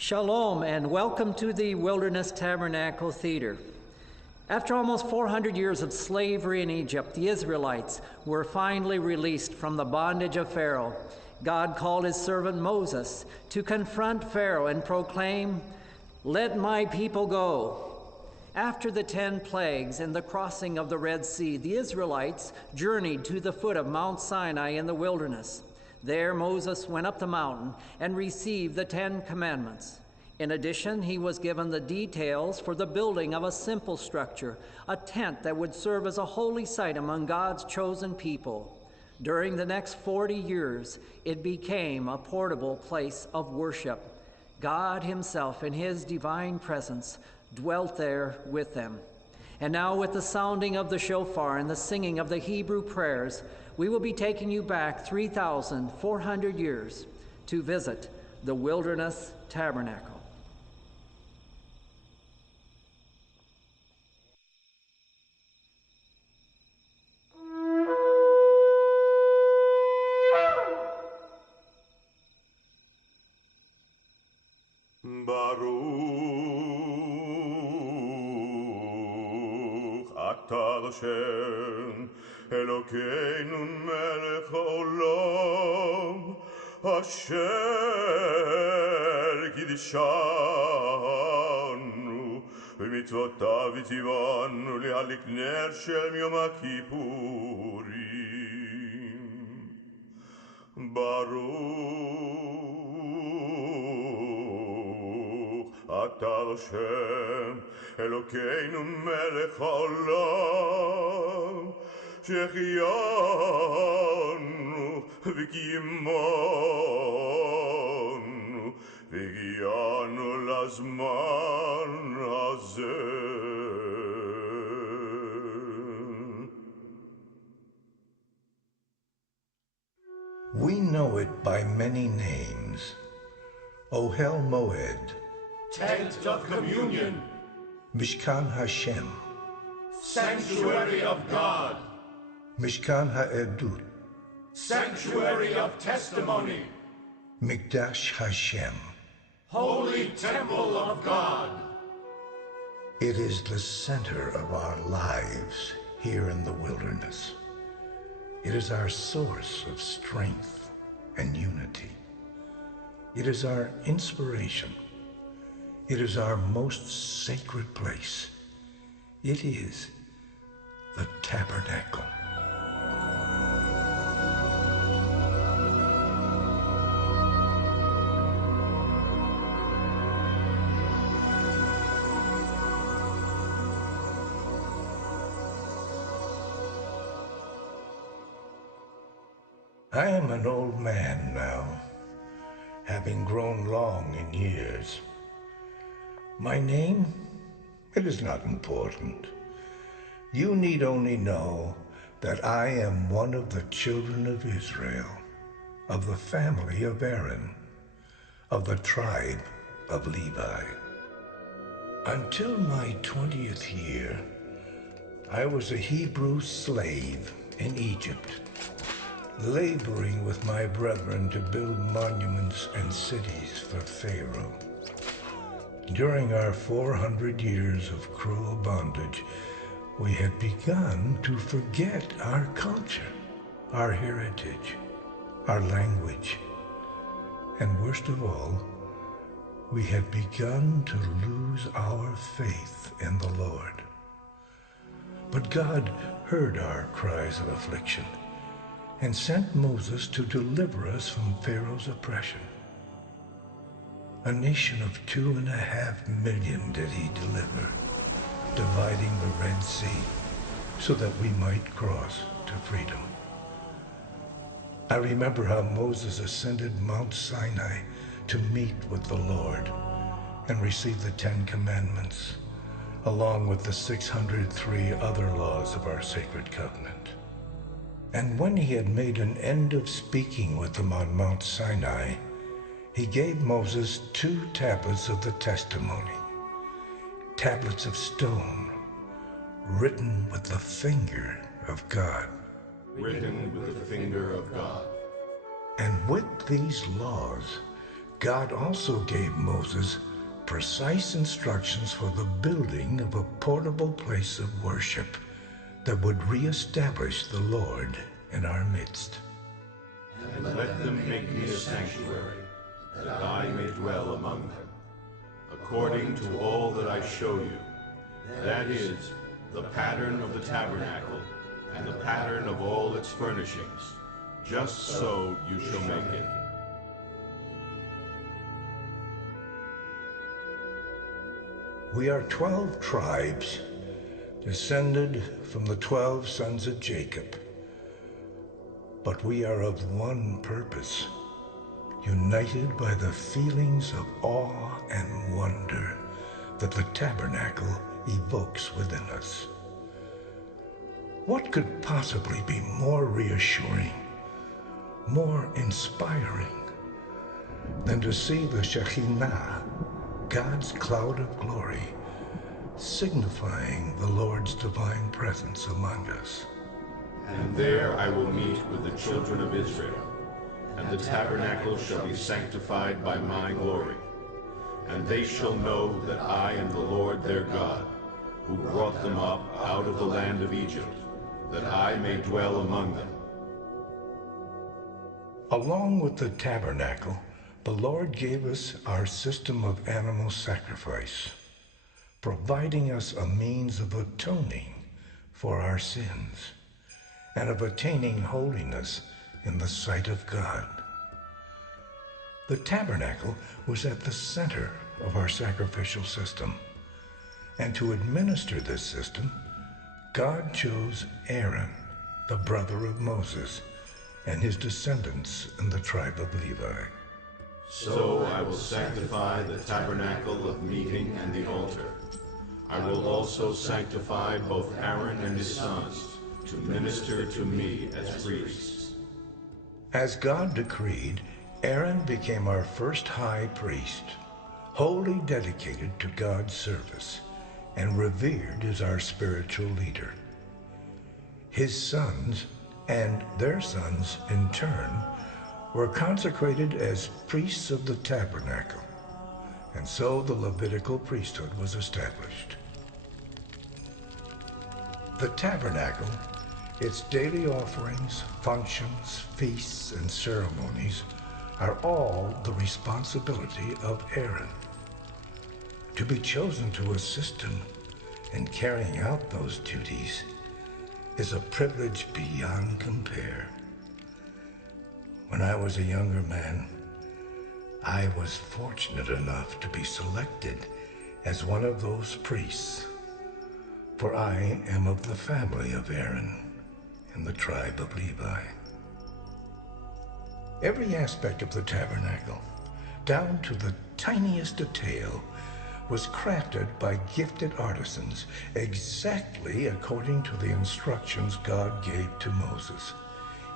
Shalom and welcome to the Wilderness Tabernacle Theater. After almost 400 years of slavery in Egypt, the Israelites were finally released from the bondage of Pharaoh. God called his servant Moses to confront Pharaoh and proclaim, "Let my people go." After the 10 plagues and the crossing of the Red Sea, the Israelites journeyed to the foot of Mount Sinai in the wilderness. There Moses went up the mountain and received the 10 commandments. In addition, he was given the details for the building of a simple structure, a tent that would serve as a holy site among God's chosen people. During the next 40 years, it became a portable place of worship. God himself, in his divine presence, dwelt there with them. And now, with the sounding of the shofar and the singing of the Hebrew prayers, we will be taking you back 3,400 years to visit the Wilderness Tabernacle. Baruch atah Hashem Elokeinu melech haolam asher kiddushanu v'mitzvotav v'tzivanu lehadlik ner shel yom HaKippurim. Baruch atah Hashem Elokeinu melech haolam שהחיינו וקיימנו והגיענו לזמן הזה. We know it by many names. Ohel Moed, Tent of Communion, Mishkan Hashem, Sanctuary of God, Mishkan HaEdut, Sanctuary of Testimony, Mikdash Hashem. Holy Temple of God. It is the center of our lives here in the wilderness. It is our source of strength and unity. It is our inspiration. It is our most sacred place. It is the tabernacle. I am an old man now, having grown long in years. My name? It is not important. You need only know that I am one of the children of Israel, of the family of Aaron, of the tribe of Levi. Until my 20th year, I was a Hebrew slave in Egypt, laboring with my brethren to build monuments and cities for Pharaoh. During our 400 years of cruel bondage, we had begun to forget our culture, our heritage, our language, and worst of all, we had begun to lose our faith in the Lord. But God heard our cries of affliction and sent Moses to deliver us from Pharaoh's oppression. A nation of 2.5 million did he deliver, dividing the Red Sea so that we might cross to freedom. I remember how Moses ascended Mount Sinai to meet with the Lord and receive the 10 Commandments, along with the 603 other laws of our sacred covenant. And when he had made an end of speaking with them on Mount Sinai, he gave Moses 2 tablets of the testimony, tablets of stone, written with the finger of God. Written with the finger of God. And with these laws, God also gave Moses precise instructions for the building of a portable place of worship that would reestablish the Lord in our midst. And let them make me a sanctuary, that I may dwell among them, according to all that I show you, that is, the pattern of the tabernacle, and the pattern of all its furnishings. Just so you shall make it. We are 12 tribes, descended from the 12 sons of Jacob. But we are of one purpose, united by the feelings of awe and wonder that the tabernacle evokes within us. What could possibly be more reassuring, more inspiring, than to see the Shekinah, God's cloud of glory, signifying the Lord's divine presence among us? And there I will meet with the children of Israel, and the tabernacle shall be sanctified by my glory. And they shall know that I am the Lord their God, who brought them up out of the land of Egypt, that I may dwell among them. Along with the tabernacle, the Lord gave us our system of animal sacrifice, providing us a means of atoning for our sins and of attaining holiness in the sight of God. The tabernacle was at the center of our sacrificial system, and to administer this system, God chose Aaron, the brother of Moses, and his descendants in the tribe of Levi. So I will sanctify the tabernacle of meeting and the altar. I will also sanctify both Aaron and his sons, to minister to me as priests. As God decreed, Aaron became our first high priest, wholly dedicated to God's service and revered as our spiritual leader. His sons, and their sons in turn, were consecrated as priests of the tabernacle, and so the Levitical priesthood was established. The tabernacle, its daily offerings, functions, feasts, and ceremonies are all the responsibility of Aaron. To be chosen to assist him in carrying out those duties is a privilege beyond compare. When I was a younger man, I was fortunate enough to be selected as one of those priests, for I am of the family of Aaron in the tribe of Levi. Every aspect of the tabernacle, down to the tiniest detail, was crafted by gifted artisans exactly according to the instructions God gave to Moses,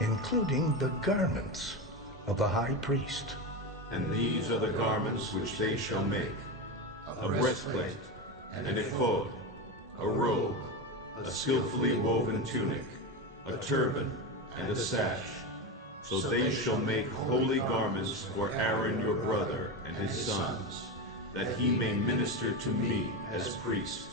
including the garments of the high priest. And these are the garments which they shall make: a breastplate, an ephod, a robe, a skillfully woven tunic, a turban, and a sash. So they shall make holy garments for Aaron your brother and his sons, that he may minister to me as priest.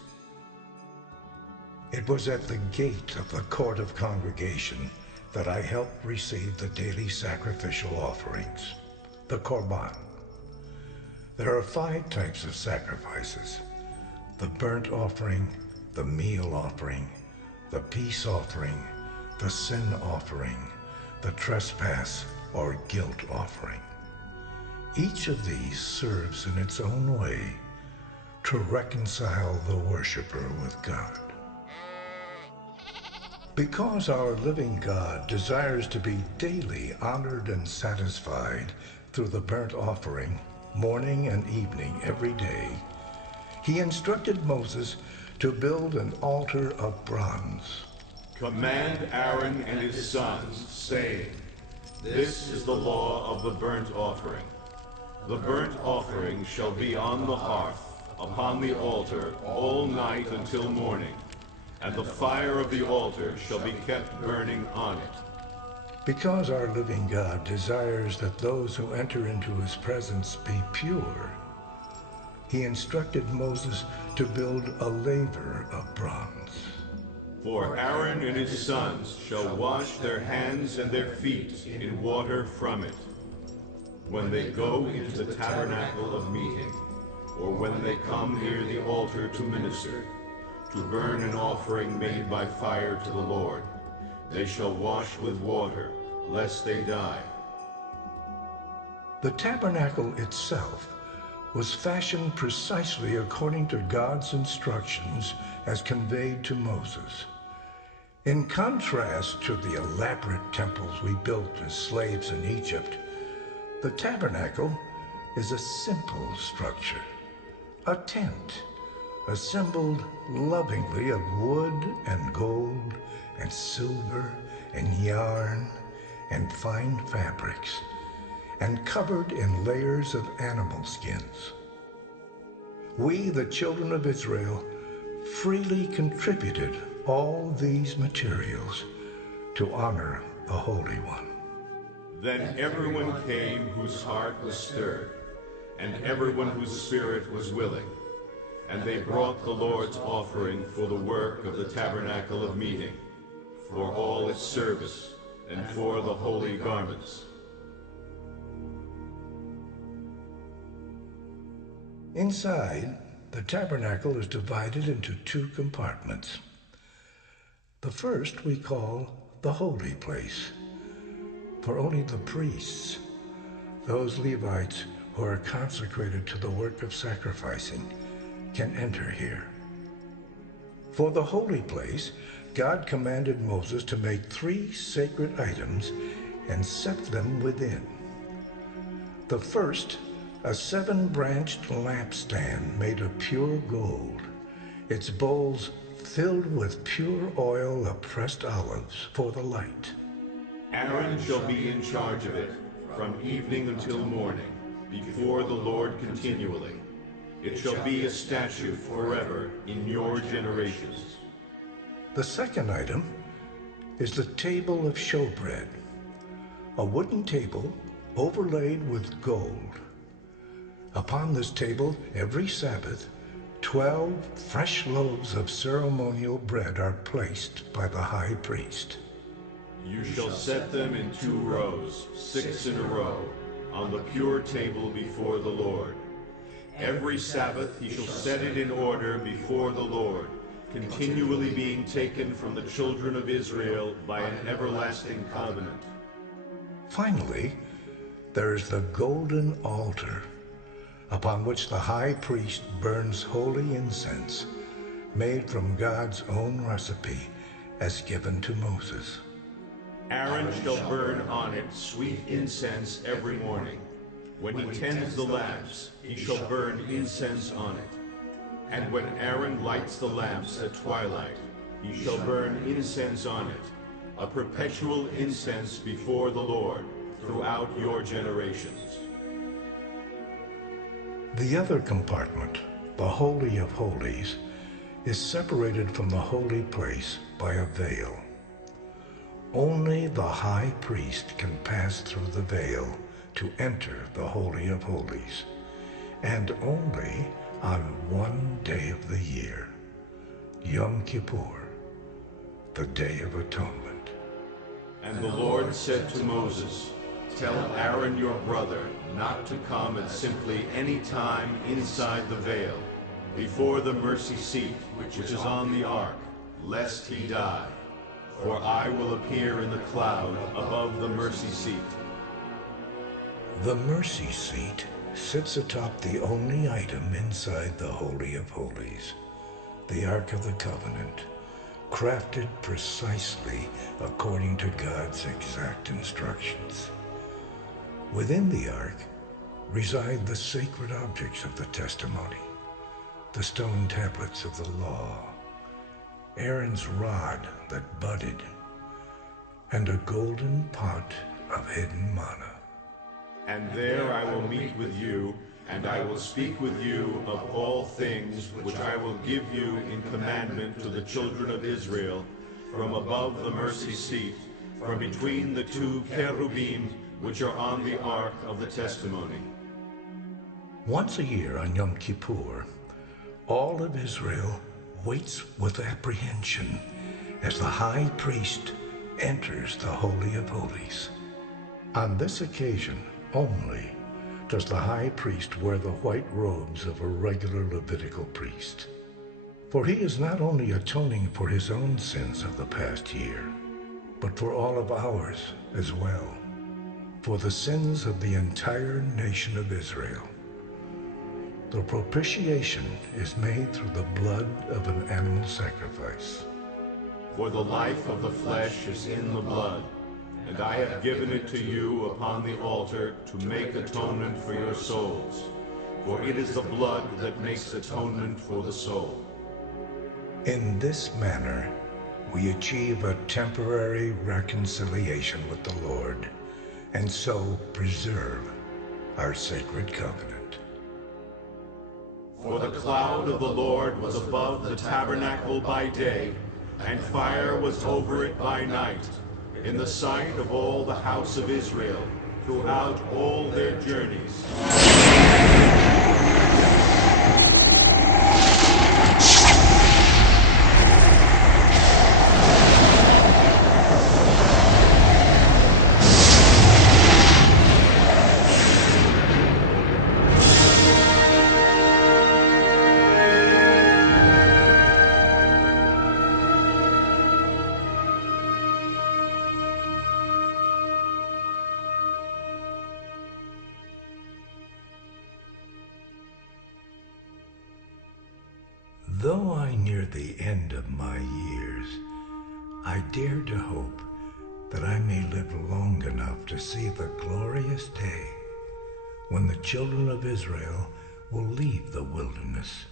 It was at the gate of the court of congregation that I helped receive the daily sacrificial offerings, the korban. There are 5 types of sacrifices: the burnt offering, the meal offering, the peace offering, the sin offering, the trespass or guilt offering. Each of these serves in its own way to reconcile the worshiper with God. Because our living God desires to be daily honored and satisfied through the burnt offering, morning and evening every day, he instructed Moses to build an altar of bronze. Command Aaron and his sons, saying, This is the law of the burnt offering. The burnt offering shall be on the hearth, upon the altar, all night until morning, and the fire of the altar shall be kept burning on it. Because our living God desires that those who enter into his presence be pure, he instructed Moses to build a laver of bronze. For Aaron and his sons shall wash their hands and their feet in water from it, when they go into the tabernacle of meeting, or when they come near the altar to minister, to burn an offering made by fire to the Lord. They shall wash with water, lest they die. The tabernacle itself was fashioned precisely according to God's instructions as conveyed to Moses. In contrast to the elaborate temples we built as slaves in Egypt, the tabernacle is a simple structure, a tent, assembled lovingly of wood and gold and silver and yarn and fine fabrics, and covered in layers of animal skins. We, the children of Israel, freely contributed all these materials to honor the Holy One. Then everyone came whose heart was stirred, and everyone whose spirit was willing, and they brought the Lord's offering for the work of the tabernacle of meeting, for all its service, and for the holy garments. Inside, the tabernacle is divided into two compartments. The first we call the holy place, for only the priests, those Levites who are consecrated to the work of sacrificing, can enter here. For the holy place, God commanded Moses to make 3 sacred items and set them within. The first, a 7-branched lampstand made of pure gold, its bowls filled with pure oil of pressed olives for the light. Aaron shall be in charge of it from evening until morning, before the Lord continually. It shall be a statute forever in your generations. The second item is the table of showbread, a wooden table overlaid with gold. Upon this table, every Sabbath, 12 fresh loaves of ceremonial bread are placed by the high priest. You shall set them in 2 rows, 6 in a row, on the pure table before the Lord. Every Sabbath he shall set it in order before the Lord, continually being taken from the children of Israel by an everlasting covenant. Finally, there is the golden altar, upon which the high priest burns holy incense, made from God's own recipe, as given to Moses. Aaron shall burn on it sweet incense every morning. When he tends the lamps, he shall burn incense on it. And when Aaron lights the lamps at twilight, he shall burn incense on it, a perpetual incense before the Lord throughout your generations. The other compartment, the Holy of Holies, is separated from the holy place by a veil. Only the high priest can pass through the veil to enter the Holy of Holies, and only on one day of the year, Yom Kippur, the Day of Atonement. And the Lord said to Moses, "Tell Aaron your brother not to come at simply any time inside the veil, before the mercy seat which is on the ark, lest he die. For I will appear in the cloud above the mercy seat." The mercy seat sits atop the only item inside the Holy of Holies, the Ark of the Covenant, crafted precisely according to God's exact instructions. Within the Ark reside the sacred objects of the testimony, the stone tablets of the law, Aaron's rod that budded, and a golden pot of hidden manna. And there I will meet with you, and I will speak with you of all things which I will give you in commandment to the children of Israel from above the mercy seat from between the two cherubim which are on the ark of the testimony. Once a year on Yom Kippur, all of Israel waits with apprehension as the high priest enters the Holy of Holies. On this occasion only does the high priest wear the white robes of a regular Levitical priest. For he is not only atoning for his own sins of the past year, but for all of ours as well, for the sins of the entire nation of Israel. The propitiation is made through the blood of an animal sacrifice. For the life of the flesh is in the blood, and I have given it to you upon the altar to make atonement for your souls. For it is the blood that makes atonement for the soul. In this manner, we achieve a temporary reconciliation with the Lord, and so preserve our sacred covenant. For the cloud of the Lord was above the tabernacle by day, and fire was over it by night, in the sight of all the house of Israel, throughout all their journeys. Though I near the end of my years, I dare to hope that I may live long enough to see the glorious day when the children of Israel will leave the wilderness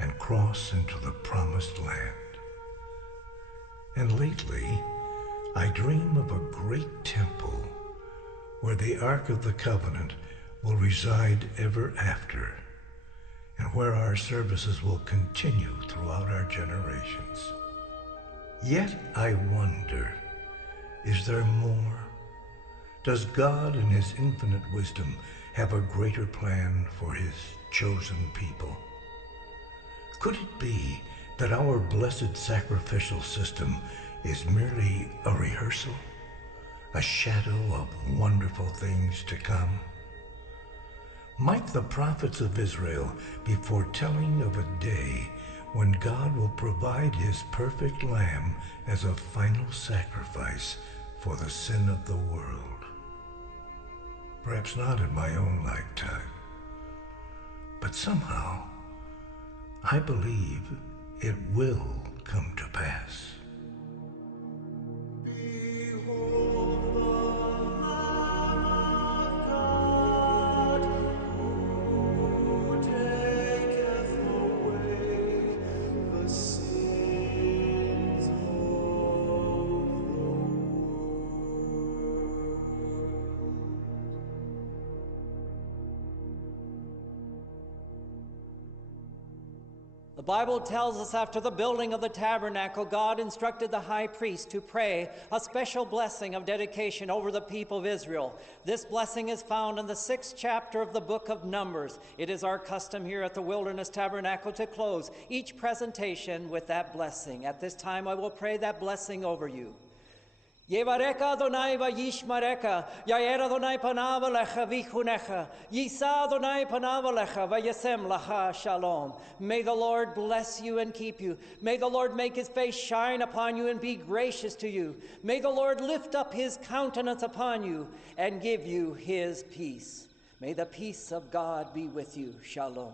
and cross into the promised land. And lately, I dream of a great temple where the Ark of the Covenant will reside ever after, and where our services will continue throughout our generations. Yet I wonder, is there more? Does God in his infinite wisdom have a greater plan for his chosen people? Could it be that our blessed sacrificial system is merely a rehearsal, a shadow of wonderful things to come? Might the prophets of Israel be foretelling of a day when God will provide his perfect lamb as a final sacrifice for the sin of the world? Perhaps not in my own lifetime, but somehow I believe it will come to pass. The Bible tells us after the building of the tabernacle, God instructed the high priest to pray a special blessing of dedication over the people of Israel. This blessing is found in the 6th chapter of the book of Numbers. It is our custom here at the Wilderness Tabernacle to close each presentation with that blessing. At this time, I will pray that blessing over you. Yevareka Adonai vayishmareka, Yair Adonai panav alecha vichunecha, Yisa Adonai panav alecha vayasem lacha shalom. May the Lord bless you and keep you. May the Lord make his face shine upon you and be gracious to you. May the Lord lift up his countenance upon you and give you his peace. May the peace of God be with you. Shalom.